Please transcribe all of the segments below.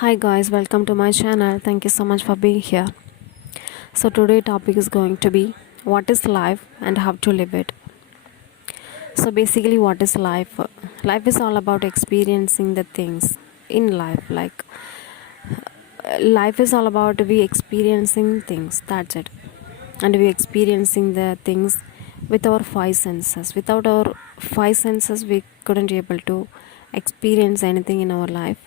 Hi guys, welcome to my channel. Thank you so much for being here. So today topic is going to be what is life and how to live it. So basically what is life? Life is all about experiencing the things in life. Life is all about we experiencing things. That's it. And we experiencing the things with our five senses. Without our five senses we couldn't be able to experience anything in our life.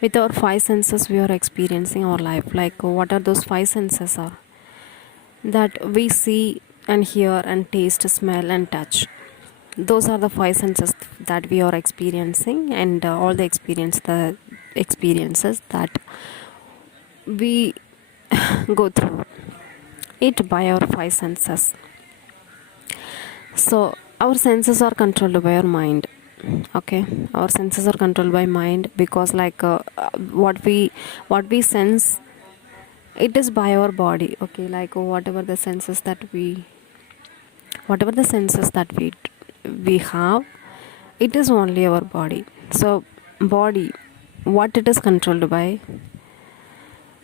With our five senses we are experiencing our life. Like what are those five senses are? That we see and hear and taste, smell and touch. Those are the five senses that we are experiencing, and all the experiences that we go through it by our five senses. So our senses are controlled by our mind. Okay, our senses are controlled by mind because what we sense, it is by our body. Okay, like whatever the senses that we have, it is only our body. So body, what it is controlled by,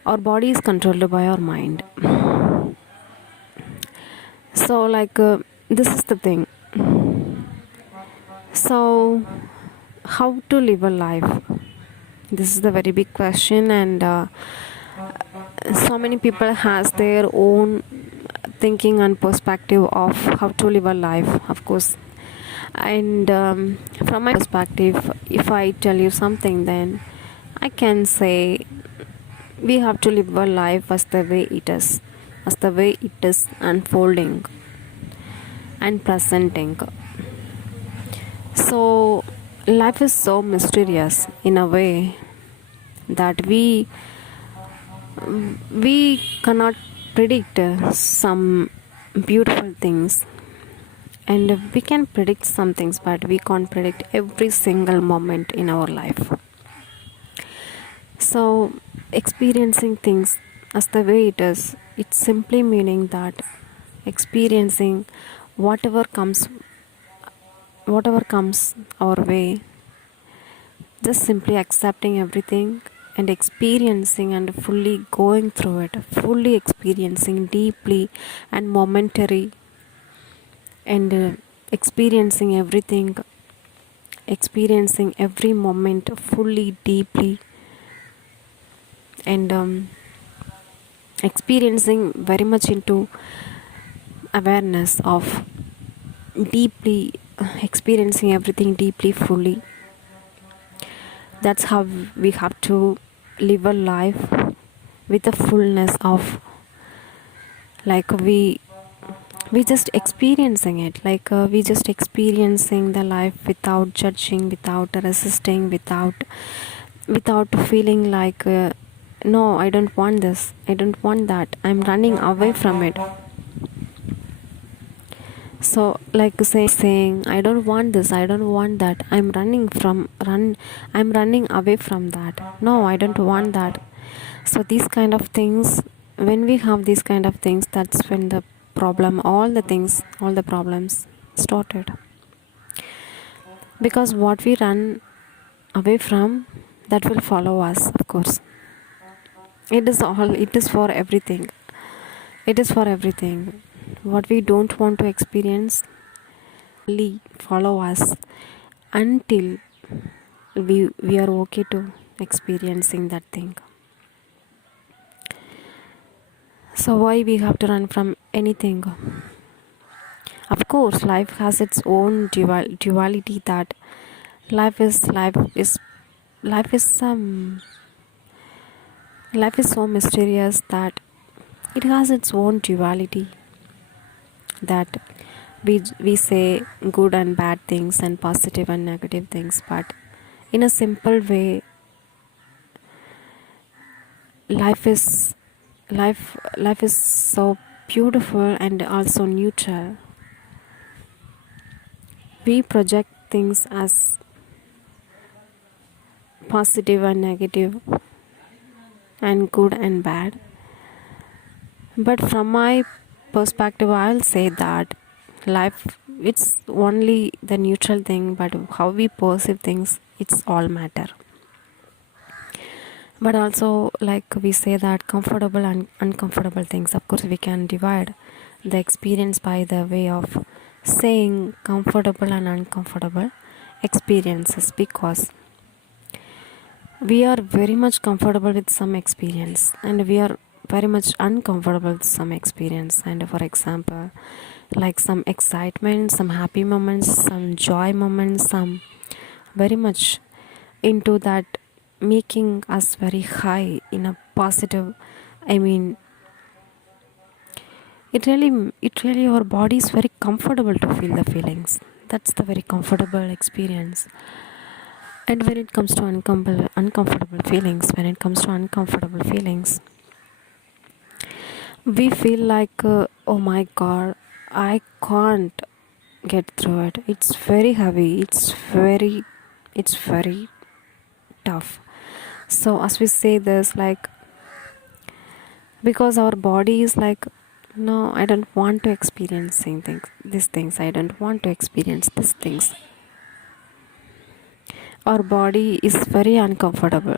our body is controlled by our mind. So this is the thing. So how to live a life, this is the very big question, and so many people has their own thinking and perspective of how to live a life, of course. And from my perspective, if I tell you something, then I can say we have to live a life as the way it is unfolding and presenting. So life is so mysterious in a way that we cannot predict some beautiful things, and we can predict some things, but we can't predict every single moment in our life. So experiencing things as the way it is, it's simply meaning that experiencing whatever comes our way, just simply accepting everything and experiencing and fully going through it, fully experiencing deeply and momentary, and experiencing everything, experiencing every moment fully, deeply, and experiencing very much into awareness of deeply, experiencing everything deeply, fully. That's how we have to live a life with the fullness of, like we just experiencing it, we just experiencing the life without judging, without resisting, without feeling like no, I don't want this, I don't want that, I'm running away from it. So saying I don't want this, I don't want that, I'm running away from that, no, I don't want that. So these kind of things, when we have these kind of things, that's when the problem, all the problems started. Because what we run away from, that will follow us, of course. It is for everything. It is for everything. What we don't want to experience will follow us until we are okay to experiencing that thing. So why we have to run from anything? Of course, life has its own duality. That life is life is life is life is so mysterious that it has its own duality. That we say good and bad things and positive and negative things, but in a simple way, life is so beautiful and also neutral. We project things as positive and negative and good and bad, but from my perspective I'll say that life, it's only the neutral thing, but how we perceive things, it's all matter. But also, like we say that comfortable and uncomfortable things, of course we can divide the experience by the way of saying comfortable and uncomfortable experiences, because we are very much comfortable with some experience and we are very much uncomfortable with some experience. And for example, like some excitement, some happy moments, some joy moments, some very much into that, making us very high in a positive, I mean, it really our body is very comfortable to feel the feelings. That's the very comfortable experience. And when it comes to uncomfortable feelings, we feel like, oh my god, I can't get through it. It's very heavy. It's very tough. So as we say this, like, because our body is like, no, I don't want to experience these things. I don't want to experience these things. Our body is very uncomfortable.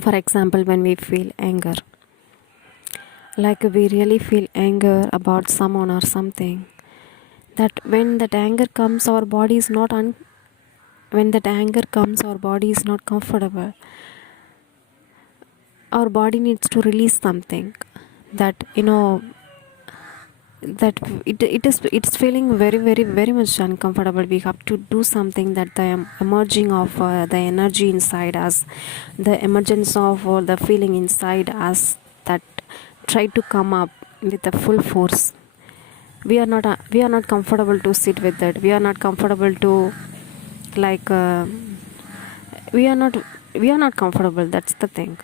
For example, when we feel anger, like we really feel anger about someone or something, that when that anger comes, our body is not when that anger comes, our body is not comfortable. Our body needs to release something, that that it's feeling very, very, very much uncomfortable. We have to do something, that the emerging of the energy inside us, the emergence of the feeling inside us, that try to come up with the full force. We are not comfortable to sit with it. We are not comfortable to, like, we are not comfortable. That's the thing.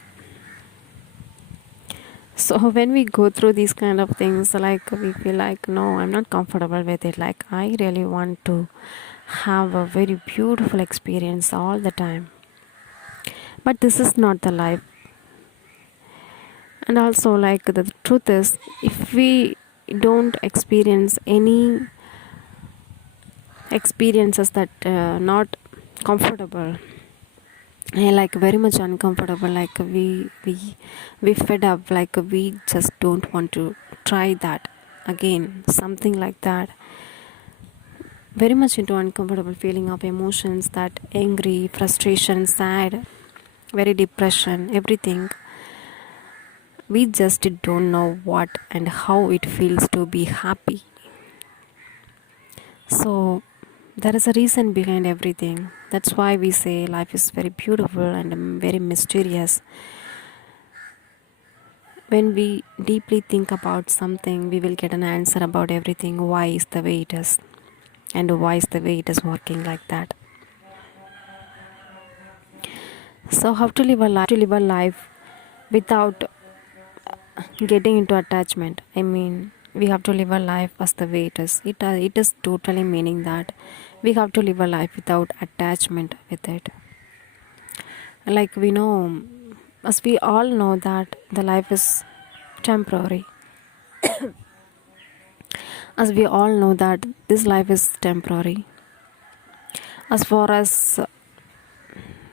So when we go through these kind of things, like, we feel like, no, I'm not comfortable with it. Like, I really want to have a very beautiful experience all the time. But this is not the life. And also, like, the truth is, if we don't experience any experiences that not comfortable, like very much uncomfortable, like we fed up, like we just don't want to try that again, something like that, very much into uncomfortable feeling of emotions, that angry, frustration, sad, very depression, everything. We just don't know what and how it feels to be happy. So there is a reason behind everything. That's why we say life is very beautiful and very mysterious. When we deeply think about something, we will get an answer about everything. Why is the way it is, and why is the way it is working like that. So how to live a life without getting into attachment? I mean, we have to live a life as the way it is. It is totally meaning that we have to live a life without attachment with it. Like, we know, as we all know, that the life is temporary. As we all know that this life is temporary. As far as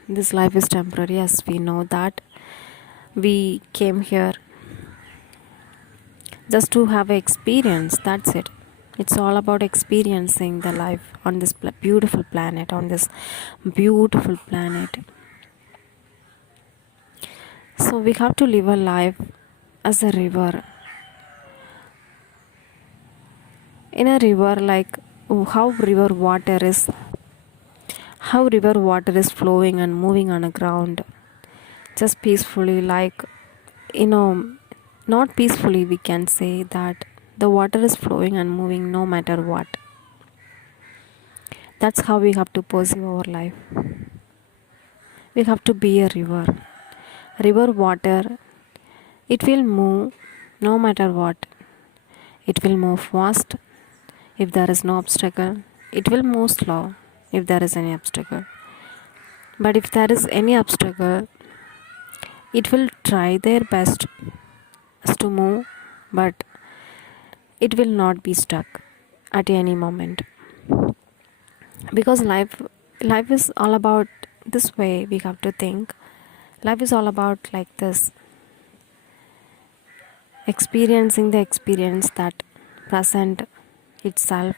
this life is temporary, as we know that we came here just to have an experience. That's it. It's all about experiencing the life on this beautiful planet, So we have to live a life as a river. In a river, like how river water is flowing and moving on the ground, just peacefully, like, not peacefully, we can say that the water is flowing and moving no matter what. That's how we have to pursue our life. We have to be a river water. It will move no matter what. It will move fast if there is no obstacle. It will move slow if there is any obstacle. But if there is any obstacle, it will try their best to move, but it will not be stuck at any moment. Because life life is all about this way. We have to think life is all about like this, experiencing the experience that present itself.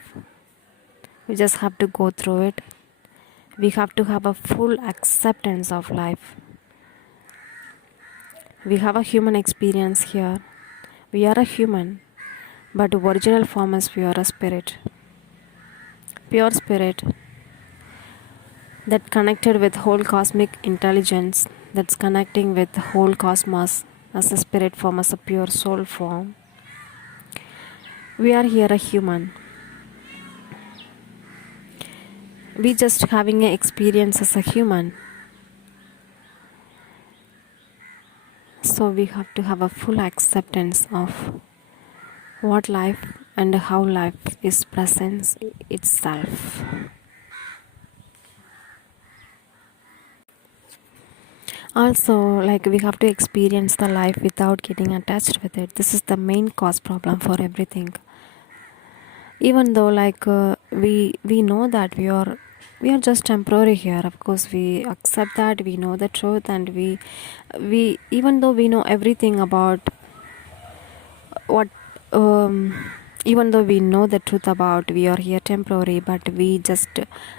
We just have to go through it. We have to have a full acceptance of life. We have a human experience here. We are a human, but original form is we are a spirit, pure spirit that connected with whole cosmic intelligence, that's connecting with the whole cosmos as a spirit form, as a pure soul form. We are here a human. We just having an experience as a human. So we have to have a full acceptance of what life and how life is presence itself. Also, like we have to experience the life without getting attached with it. This is the main cause problem for everything. Even though we know that we are just temporary here. Of course we accept that, we know the truth, and we even though we know everything about what even though we know the truth about we are here temporary, but we just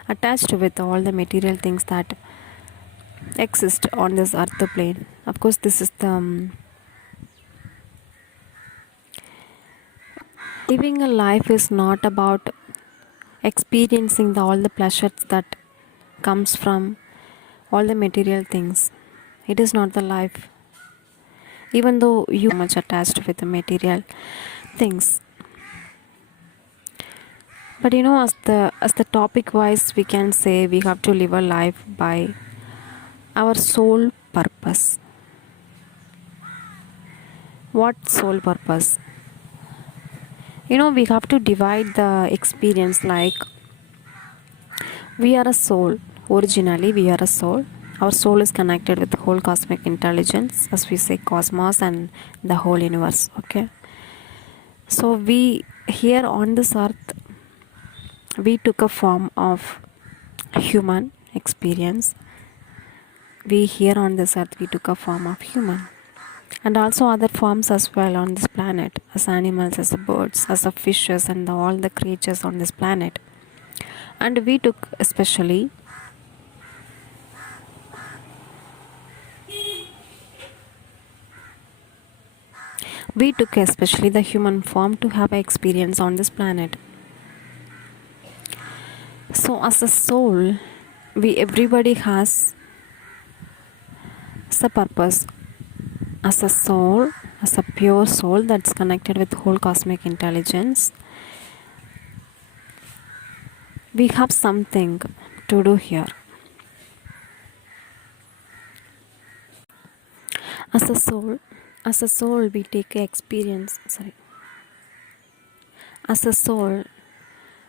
attached with all the material things that exist on this earth plane. Of course this is the living a life is not about experiencing all the pleasures that comes from all the material things. It is not the life. Even though you are much attached with the material things, but as the topic wise, we can say we have to live a life by our soul purpose. What soul purpose? We have to divide the experience like we are a soul. Originally, we are a soul. Our soul is connected with the whole cosmic intelligence, as we say, cosmos and the whole universe. Okay. So we here on this earth, we took a form of human experience. We here on this earth, we took a form of human, and also other forms as well on this planet, as animals, as birds, as of fishes, and all the creatures on this planet. And we took especially the human form to have experience on this planet. So as a soul, everybody has a purpose. As a soul, as a pure soul that's connected with whole cosmic intelligence, we have something to do here. As a soul we take experience. As a soul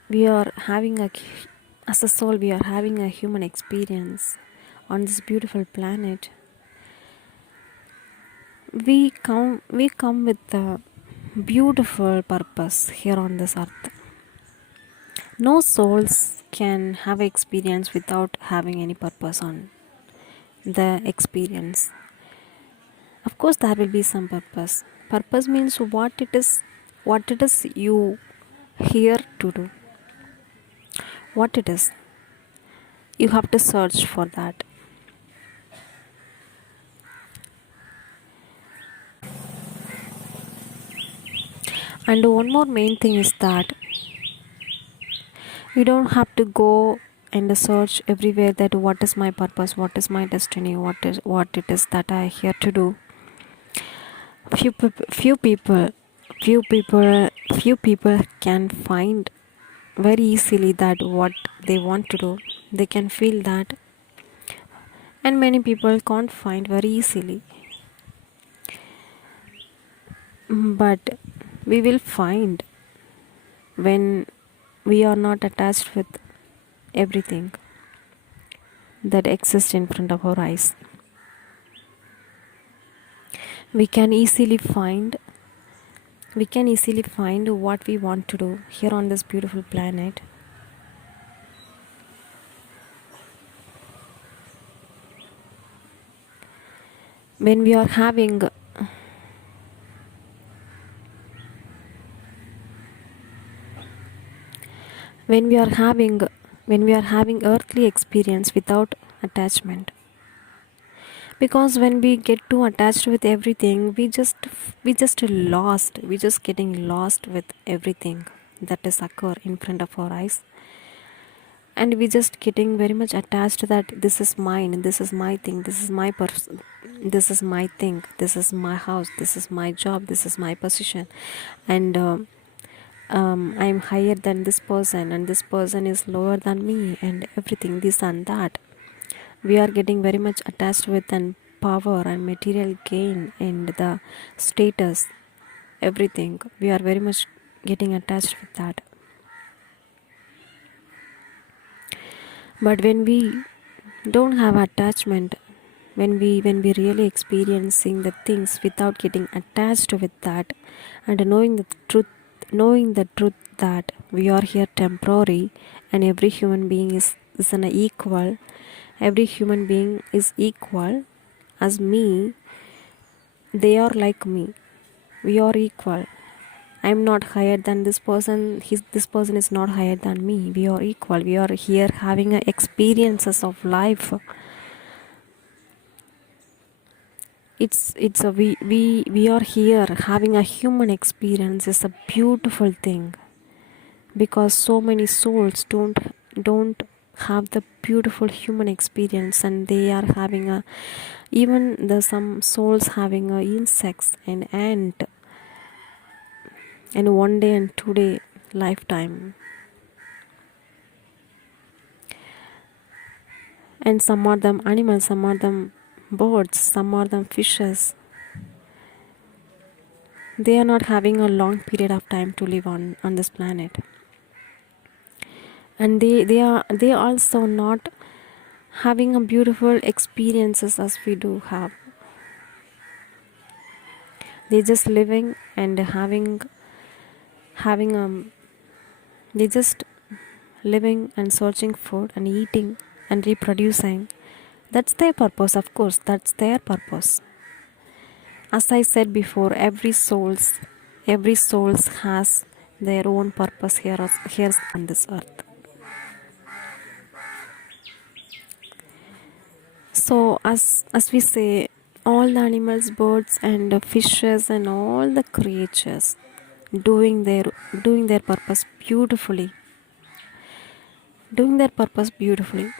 we are having a human experience on this beautiful planet. We come with a beautiful purpose here on this earth. No souls can have experience without having any purpose on the experience. Of course there will be some purpose. Purpose means what it is you here to do. What it is, you have to search for that. And one more main thing is that you don't have to go and search everywhere that what is my purpose, what is my destiny, what it is that I here to do. Few people can find very easily that what they want to do. They can feel that, and many people can't find very easily. But we will find when we are not attached with everything that exists in front of our eyes. We can easily find what we want to do here on this beautiful planet. when we are having when we are having when we are having earthly experience without attachment, because when we get too attached with everything, we just getting lost with everything that is occur in front of our eyes, and we just getting very much attached that this is mine, this is my thing, this is my person, this is my thing, this is my house, this is my job, this is my position, and I'm higher than this person and this person is lower than me, and everything this and that. We are getting very much attached with and power and material gain and the status, everything. We are very much getting attached with that. But when we don't have attachment, when we really experiencing the things without getting attached with that, and knowing the truth that we are here temporary, and every human being is an equal, every human being is equal as me, they are like me, we are equal. I'm not higher than this person, this person is not higher than me, we are equal, we are here having experiences of life. It's a we are here having a human experience is a beautiful thing, because so many souls don't have the beautiful human experience, and they are having a, even the some souls having a insects and ant and 1 day and 2 day lifetime, and some are them animals, some are them birds, some are them fishes. They are not having a long period of time to live on this planet, and they also not having a beautiful experiences as we do have. They just living and having they just living and searching food and eating and reproducing. That's their purpose, of course, that's their purpose. As I said before, every souls has their own purpose here on this earth. So as we say, all the animals, birds and fishes and all the creatures doing their purpose beautifully, doing their purpose beautifully.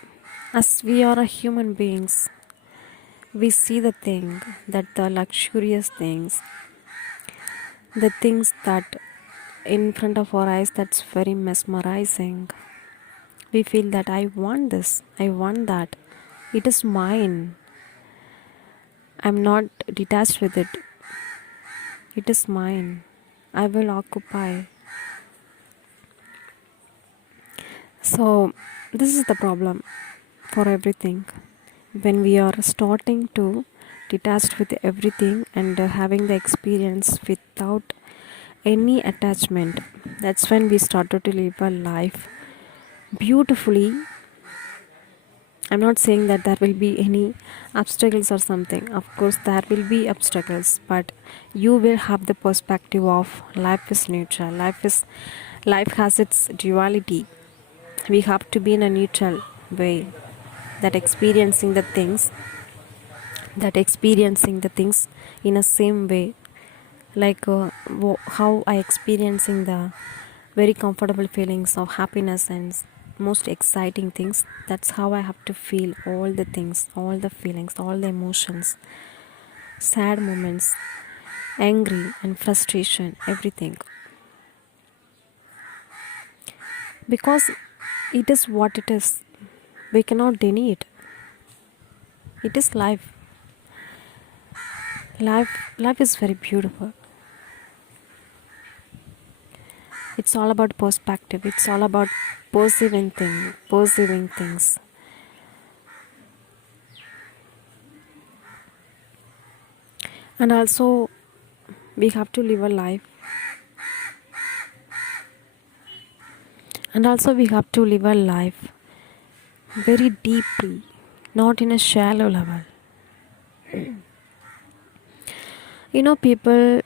As we are a human beings, we see the thing that the luxurious things, the things that in front of our eyes, that's very mesmerizing. We feel that I want this, I want that, it is mine, I'm not detached with it, it is mine, I will occupy. So this is the problem for everything. When we are starting to detached with everything and having the experience without any attachment, that's when we started to live a life beautifully. I'm not saying that there will be any obstacles or something. Of course, there will be obstacles, but you will have the perspective of life is neutral. Life has its duality. We have to be in a neutral way, that experiencing the things in a same way, like how I experiencing the very comfortable feelings of happiness and most exciting things. That's how I have to feel all the things, all the feelings, all the emotions, sad moments, angry and frustration, everything, because it is what it is. We cannot deny it. It is life. Life is very beautiful. It's all about perspective. It's all about perceiving things. And also we have to live a life. And also we have to live a life very deeply, not in a shallow level. People,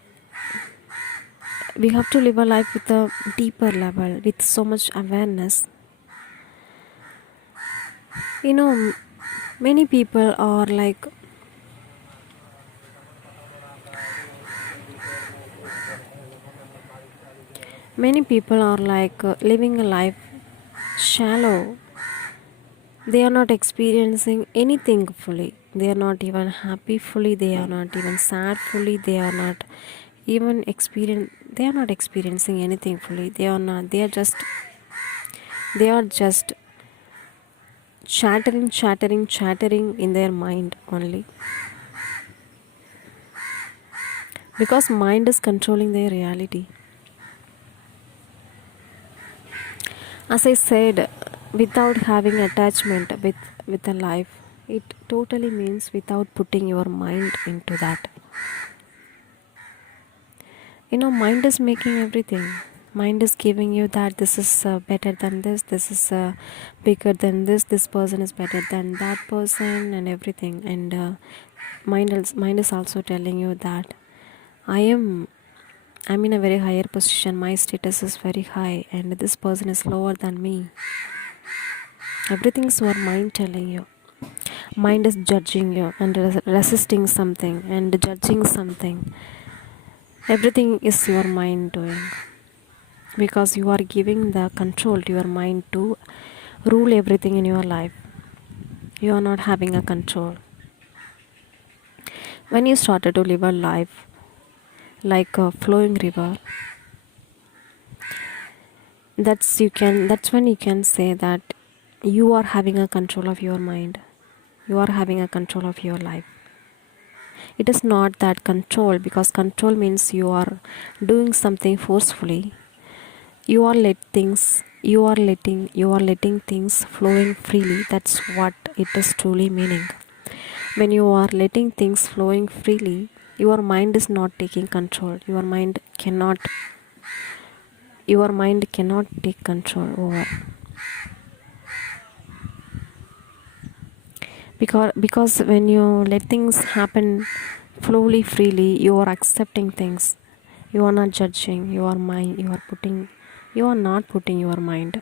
we have to live a life with a deeper level, with so much awareness. you know m- Many people are like, living a life shallow. They are not experiencing anything fully. They are not even happy fully, they are not even sad fully, they are not experiencing anything fully. They are just chattering in their mind only, because mind is controlling their reality. As I said, without having attachment with a life, it totally means without putting your mind into that. Mind is making everything. Mind is giving you that this is better than this is bigger than this person is better than that person, and everything. And mind is also telling you that I am I'm in a very higher position, my status is very high, and this person is lower than me. Everything is your mind telling you. Mind is judging you and resisting something and judging something. Everything is your mind doing, because you are giving the control to your mind to rule everything in your life. You are not having a control. When you started to live a life like a flowing river, that's when you can say that you are having a control of your mind. You are having a control of your life. It is not that control, because control means you are doing something forcefully. You are letting things flowing freely. That's what it is truly meaning. When you are letting things flowing freely, your mind is not taking control. Your mind cannot take control over, because when you let things happen slowly freely, you are accepting things. You are not judging your mind. You are not putting your mind,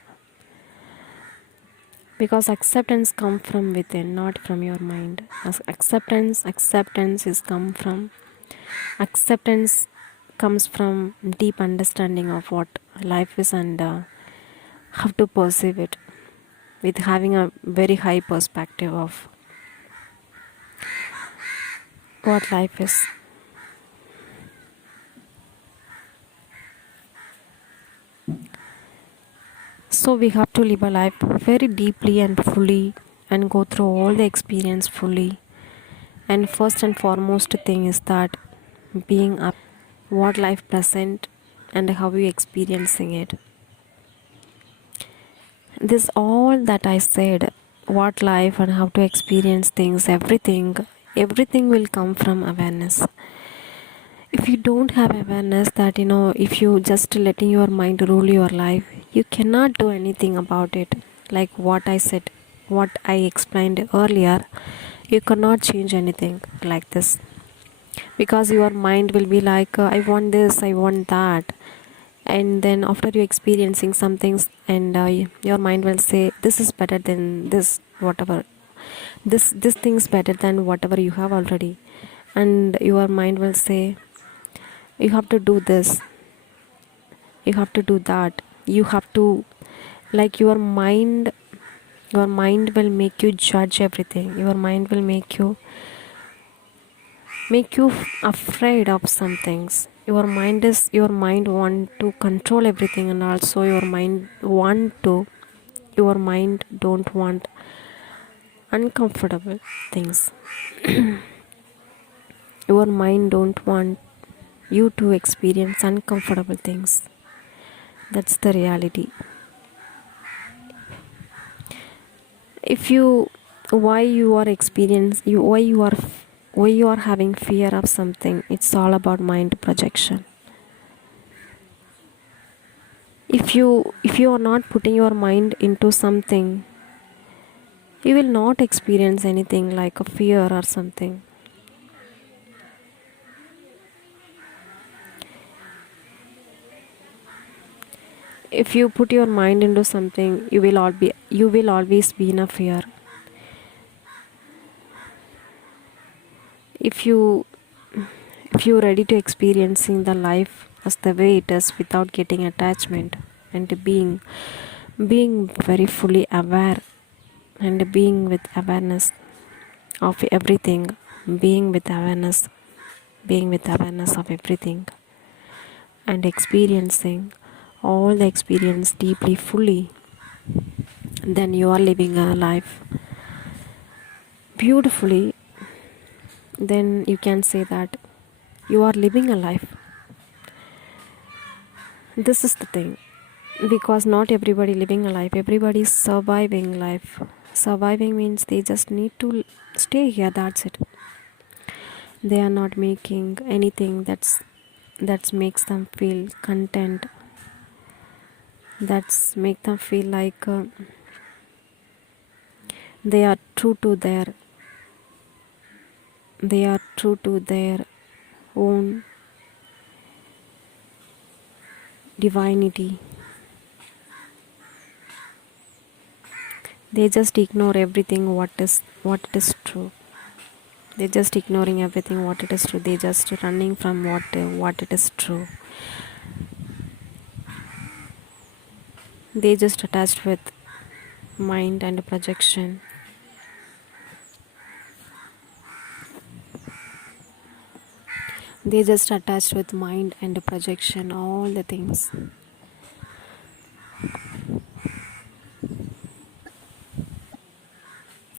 because acceptance comes from within, not from your mind. As acceptance comes from deep understanding of what life is, and how to perceive it, with having a very high perspective of what life is. So we have to live a life very deeply and fully, and go through all the experience fully. And first and foremost thing is that being up what life present and how you experiencing it. This all that I said, what life and how to experience things, everything will come from awareness. If you don't have awareness, that if you just letting your mind rule your life, you cannot do anything about it. Like what I said, what I explained earlier, you cannot change anything like this, because your mind will be like, I want this, I want that. And then after you experiencing some things, and your mind will say this is better than this, whatever, this thing's better than whatever you have already. And your mind will say you have to do this, you have to do that, you have to, like, your mind will make you judge everything. Your mind will make you afraid of some things. Your mind want to control everything, and also your mind don't want uncomfortable things. Your mind don't want you to experience uncomfortable things. That's the reality. If you why you are experience you why you are having fear of something, it's all about mind projection. If you are not putting your mind into something, you will not experience anything like a fear or something. If you put your mind into something, you will always be in a fear. If you if you're ready to experiencing the life as the way it is without getting attachment, and being very fully aware, and being with awareness of everything, being with awareness being with awareness of everything, and experiencing all the experience deeply fully, then you are living a life beautifully. Then you can say that you are living a life. This is the thing, because not everybody living a life, everybody is surviving life. Surviving means they just need to stay here, that's it. They are not making anything that makes them feel content, that's make them feel like they are true to their they are true to their own divinity. They just ignore everything what is true. They just ignoring everything what it is true. They just running from what it is true. They just attached with mind and projection. They just attached with mind and projection, all the things.